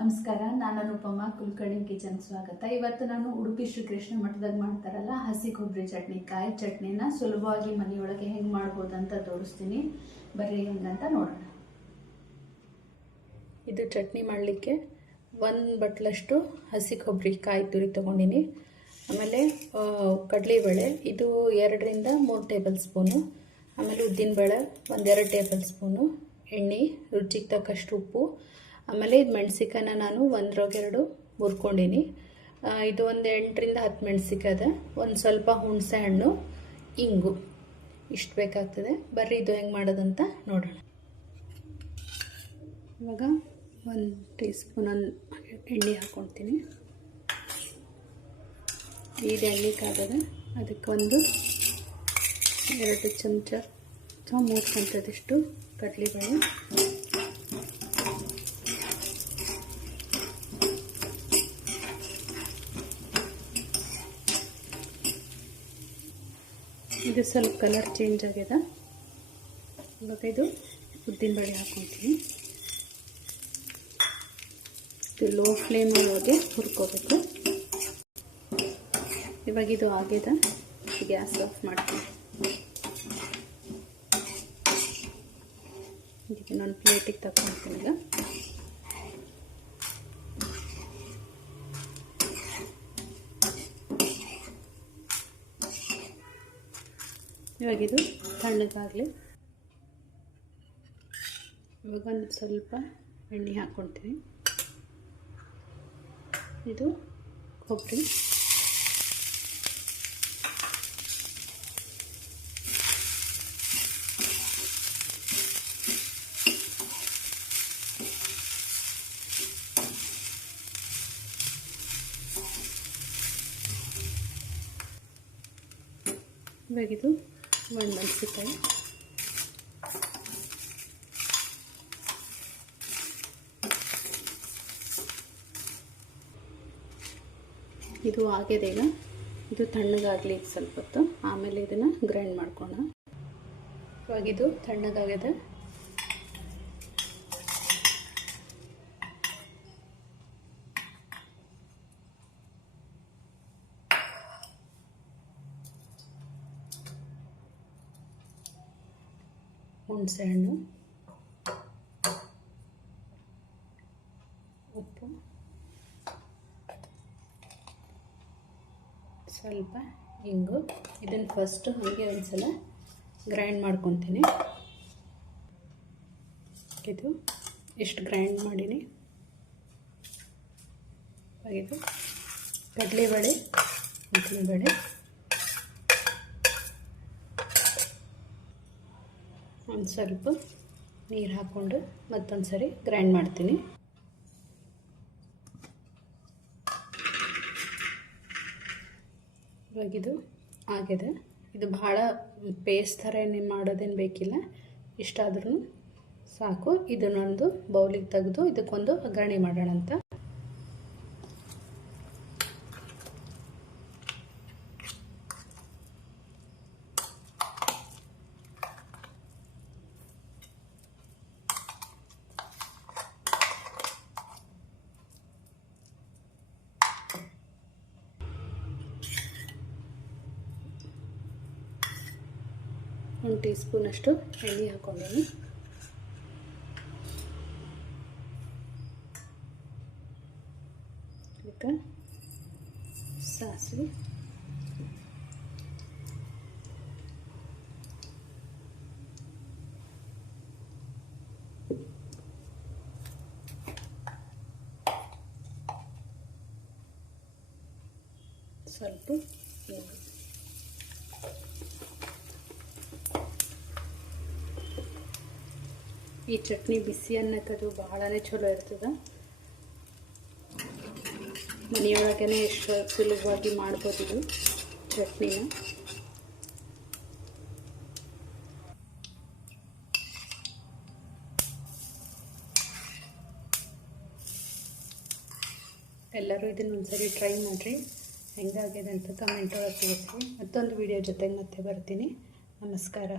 ನಮಸ್ಕಾರ, ನಾನು ರೂಪಮ್ಮ ಕುಲಕರ್ಣಿ ಕಿಚನ್ ಸ್ವಾಗತ. ಇವತ್ತು ನಾನು ಉಡುಪಿ ಶ್ರೀಕೃಷ್ಣ ಮಠದಾಗ ಮಾಡ್ತಾರಲ್ಲ ಹಸಿ ಕೊಬ್ಬರಿ ಚಟ್ನಿ, ಕಾಯಿ ಚಟ್ನಿನ ಸುಲಭವಾಗಿ ಮನೆಯೊಳಗೆ ಹೆಂಗೆ ಮಾಡ್ಬೋದು ಅಂತ ತೋರಿಸ್ತೀನಿ. ಬರ್ರಿ ಹೆಂಗಂತ ನೋಡೋಣ. ಇದು ಚಟ್ನಿ ಮಾಡಲಿಕ್ಕೆ 1 ಬಟ್ಲಷ್ಟು ಹಸಿ ಕೊಬ್ಬರಿ ಕಾಯಿ ತುರಿ ತೊಗೊಂಡಿನಿ. ಆಮೇಲೆ ಕಡಲೆಬೇಳೆ ಇದು 2 ರಿಂದ 3 ಟೇಬಲ್ ಸ್ಪೂನು. ಆಮೇಲೆ ಉದ್ದಿನಬೇಳೆ 1-2 ಟೇಬಲ್ ಸ್ಪೂನು. ಎಣ್ಣೆ, ರುಚಿಗೆ ತಕ್ಕಷ್ಟು ಉಪ್ಪು. ಆಮೇಲೆ ಇದು ಮೆಣಸಿಕಾಯನ್ನ ನಾನು 1-2 ಹುರ್ಕೊಂಡಿನಿ. ಇದು ಒಂದು 8 ರಿಂದ 10 ಮೆಣಸಿಕಾಯಿ ಅದ. ಒಂದು ಸ್ವಲ್ಪ ಹುಣಸೆ ಹಣ್ಣು, ಇಂಗು, ಇಷ್ಟು ಬೇಕಾಗ್ತದೆ. ಬರ್ರಿ ಇದು ಹೆಂಗೆ ಮಾಡೋದಂತ ನೋಡೋಣ. ಇವಾಗ 1 ಟೀ ಸ್ಪೂನ್ ಎಣ್ಣೆ ಹಾಕ್ಕೊಳ್ತೀನಿ. ಇದು ಎಣ್ಣೆ ಕಾಗದ, ಅದಕ್ಕೆ 2 ಚಮಚ ಅಥವಾ 3 ಚಮಚದಷ್ಟು ಕಡಲೆಬೇಳೆ, ಇದು ಸ್ವಲ್ಪ ಕಲರ್ ಚೇಂಜ್ ಆಗಿದೆ. ಇವಾಗ ಇದು ಉದ್ದಿನಬೇಳೆ ಹಾಕ್ಕೊಳ್ತೀನಿ. ಇದು ಲೋ ಫ್ಲೇಮ್ ಒಳಗೆ ಹುರ್ಕೋಬೇಕು. ಇವಾಗ ಇದು ಆಗಿದೆ, ಗ್ಯಾಸ್ ಆಫ್ ಮಾಡ್ತೀನಿ. ಇದಕ್ಕೆ ನಾನು ಪ್ಲೇಟಿಗೆ ತಗೊಳ್ತೀನಿ. ಇವಾಗ ಇದು ತಣ್ಣಗಾಗಲಿ. ಇವಾಗ ಒಂದು ಸ್ವಲ್ಪ ಎಣ್ಣೆ ಹಾಕ್ಕೊಳ್ತೀನಿ. ಇದು ಕೊಬ್ಬರಿ, ಇವಾಗಿದು 1 ಮೆಣಸಿಕಾಯಿ, ಇದು ಆಗಿದೆ. ಈಗ ಇದು ತಣ್ಣಗಾಗಲಿ ಸ್ವಲ್ಪ ಹೊತ್ತು, ಆಮೇಲೆ ಇದನ್ನು ಗ್ರೈಂಡ್ ಮಾಡ್ಕೋಣ. ಇವಾಗಿದು ತಣ್ಣಗಾಗಿದೆ. ಹುಣಸೆ ಹಣ್ಣು, ಉಪ್ಪು, ಸ್ವಲ್ಪ ಇಂಗು. ಇದನ್ನು ಫಸ್ಟು ಹಾಗೆ ಒಂದ್ಸಲ ಗ್ರೈಂಡ್ ಮಾಡ್ಕೊತೀನಿ. ಇದು ಇಷ್ಟು ಗ್ರೈಂಡ್ ಮಾಡೀನಿ. ಇದು ಕಡಲೆಬೇಳೆ, ಉದ್ದಿನಬೇಳೆ, ಒಂದು ಸ್ವಲ್ಪ ನೀರು ಹಾಕ್ಕೊಂಡು ಮತ್ತೊಂದು ಸರಿ ಗ್ರೈಂಡ್ ಮಾಡ್ತೀನಿ. ಇವಾಗಿದು ಆಗಿದೆ. ಇದು ಭಾಳ ಪೇಸ್ಟ್ ಥರ ಏನು ಮಾಡೋದೇನು ಬೇಕಿಲ್ಲ, ಇಷ್ಟಾದ್ರೂ ಸಾಕು. ಇದನ್ನೊಂದು ಬೌಲಿಗೆ ತೆಗೆದು ಇದಕ್ಕೊಂದು ಒಗ್ಗರಣೆ ಮಾಡೋಣ ಅಂತ. ಒಂದು ಟೀ ಸ್ಪೂನಷ್ಟು ಎಣ್ಣೆ ಹಾಕ್ಕೊಂಡೀನಿ. ಅದಕ್ಕೆ ಸಾಸಿವೆ, ಸ್ವಲ್ಪ ಇಂಗು. ಈ ಚಟ್ನಿ ಬಿಸಿ ಅನ್ನಕ್ಕದು ಬಹಳನೇ ಚಲೋ ಇರ್ತದೆ. ಮನೆಯೊಳಗೇ ಎಷ್ಟು ಸುಲಭವಾಗಿ ಮಾಡ್ಬೋದು ಇದು ಚಟ್ನಿನ. ಎಲ್ಲರೂ ಇದನ್ನು ಒಂದ್ಸರಿ ಟ್ರೈ ಮಾಡಿರಿ, ಹೆಂಗಾಗಿದೆ ಅಂತ ಕಮೆಂಟ್ ಒಳಗೆ ತಿಳಿಸಿ. ಮತ್ತೊಂದು ವಿಡಿಯೋ ಜೊತೆಗೆ ಮತ್ತೆ ಬರ್ತೀನಿ. ನಮಸ್ಕಾರ.